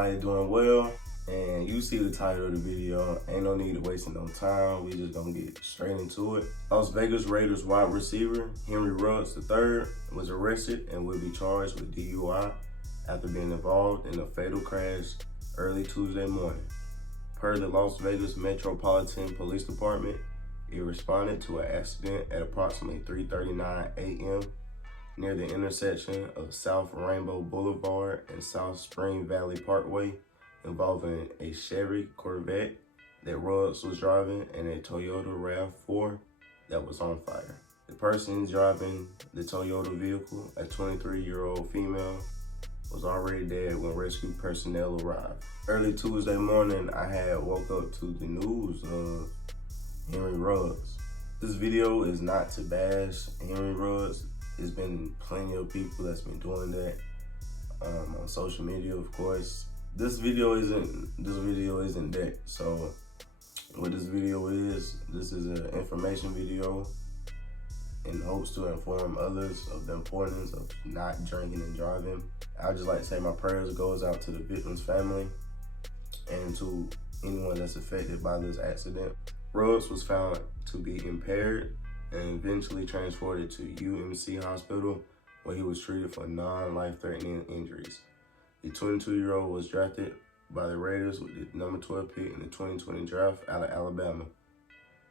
everybody doing well. And you see the title of the video. Ain't no need to waste no time. We just gonna get straight into it. Las Vegas Raiders wide receiver Henry Ruggs III was arrested and will be charged with DUI after being involved in a fatal crash early Tuesday morning. Per the Las Vegas Metropolitan Police Department, it responded to an accident at approximately 3:39 a.m. near the intersection of South Rainbow Boulevard and South Spring Valley Parkway, involving a Chevy Corvette that Ruggs was driving and a Toyota RAV4 that was on fire. The person driving the Toyota vehicle, a 23-year-old female, was already dead when rescue personnel arrived. Early Tuesday morning, I had woke up to the news of Henry Ruggs. This video is not to bash Henry Ruggs. There's been plenty of people that's been doing that on social media, of course. This video isn't that. So what this video is, this is an information video in hopes to inform others of the importance of not drinking and driving. I'd just like to say my prayers goes out to the victim's family and to anyone that's affected by this accident. Ruggs was found to be impaired and eventually transported to UMC Hospital, where he was treated for non-life-threatening injuries. The 22-year-old was drafted by the Raiders with the number 12 pick in the 2020 draft out of Alabama.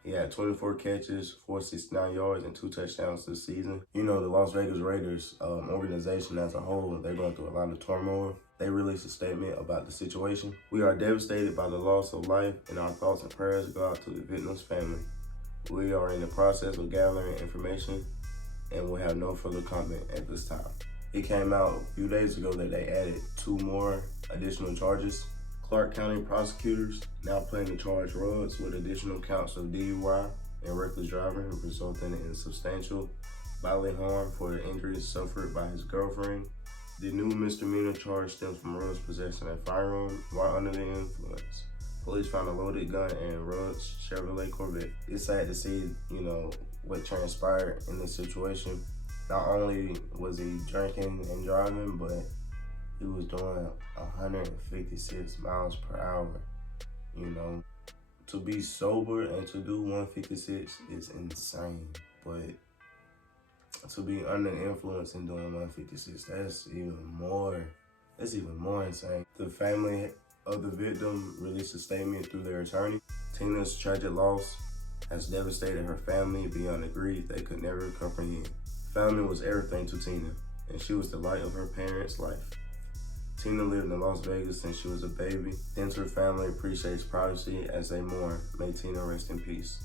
He had 24 catches, 469 yards, and 2 touchdowns this season. You know, the Las Vegas Raiders organization as a whole, they're going through a lot of turmoil. They released a statement about the situation. "We are devastated by the loss of life, and our thoughts and prayers go out to the victim's family. We are in the process of gathering information and will have no further comment at this time." It came out a few days ago that they added 2 more additional charges. Clark County prosecutors now plan to charge Ruggs with additional counts of DUI and reckless driving, resulting in substantial bodily harm for the injuries suffered by his girlfriend. The new misdemeanor charge stems from Ruggs possessing a firearm while under the influence. Police found a loaded gun in Ruggs' Chevrolet Corvette. It's sad to see, what transpired in this situation. Not only was he drinking and driving, but he was doing 156 miles per hour. To be sober and to do 156 is insane. But to be under influence and doing 156, that's even more insane. The family of the victim released a statement through their attorney. Tina's tragic loss has devastated her family beyond a grief they could never comprehend. Family was everything to Tina, and she was the light of her parents' life. Tina lived in Las Vegas since she was a baby. Since her family appreciates privacy as they mourn, may Tina rest in peace.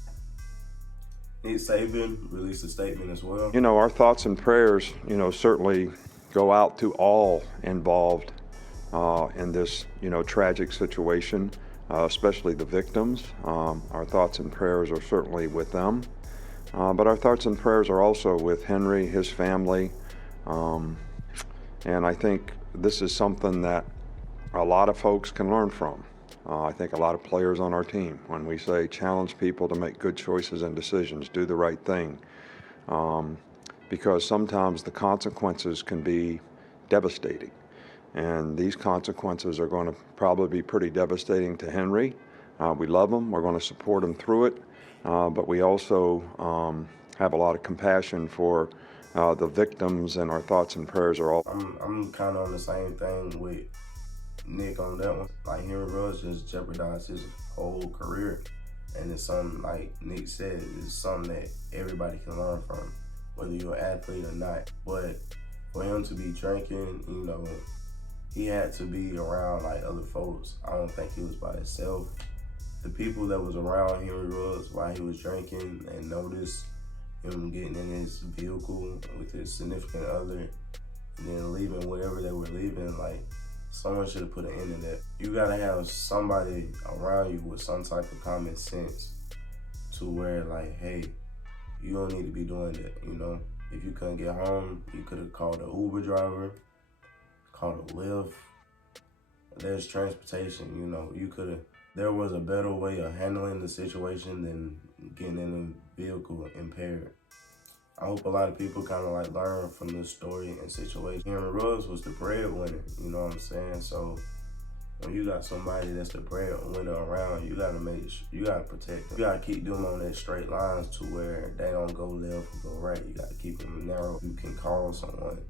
Nick Saban released a statement as well. Our thoughts and prayers, certainly go out to all involved in this, tragic situation, especially the victims. Our thoughts and prayers are certainly with them. But our thoughts and prayers are also with Henry, his family. And I think this is something that a lot of folks can learn from. I think a lot of players on our team, when we say challenge people to make good choices and decisions, do the right thing. Because sometimes the consequences can be devastating. And these consequences are going to probably be pretty devastating to Henry. We love him. We're going to support him through it. But we also have a lot of compassion for the victims, and our thoughts and prayers are all. I'm kind of on the same thing with Nick on that one. Like, Henry Ruggs just jeopardized his whole career. And it's something, like Nick said, it's something that everybody can learn from, whether you're an athlete or not. But for him to be drinking, he had to be around like other folks. I don't think he was by himself. The people that was around Henry Ruggs while he was drinking and noticed him getting in his vehicle with his significant other and then leaving wherever they were leaving, like, someone should have put an end to that. You gotta have somebody around you with some type of common sense to where, like, hey, you don't need to be doing that, If you couldn't get home, you could have called an Uber driver, called a Lyft. There's transportation, you could have. There was a better way of handling the situation than getting in a vehicle impaired. I hope a lot of people kind of like learn from this story and situation. Henry Ruggs was the breadwinner, you know what I'm saying? So when you got somebody that's the breadwinner around, you gotta you gotta protect them. You gotta keep them on that straight lines to where they don't go left or go right. You gotta keep them narrow. You can call someone,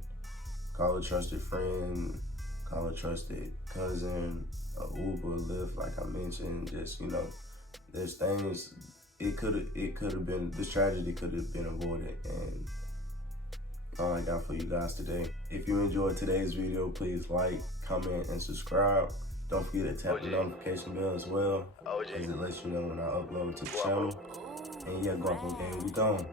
call a trusted friend, call a trusted cousin, a Uber, Lyft, like I mentioned. Just, you know, there's things, it could have been, this tragedy could have been avoided. And all I got for you guys today. If you enjoyed today's video, please like, comment, and subscribe. Don't forget to tap the notification bell as well, as it lets you know when I upload to the channel. And yeah, Guapo Gang, we gone.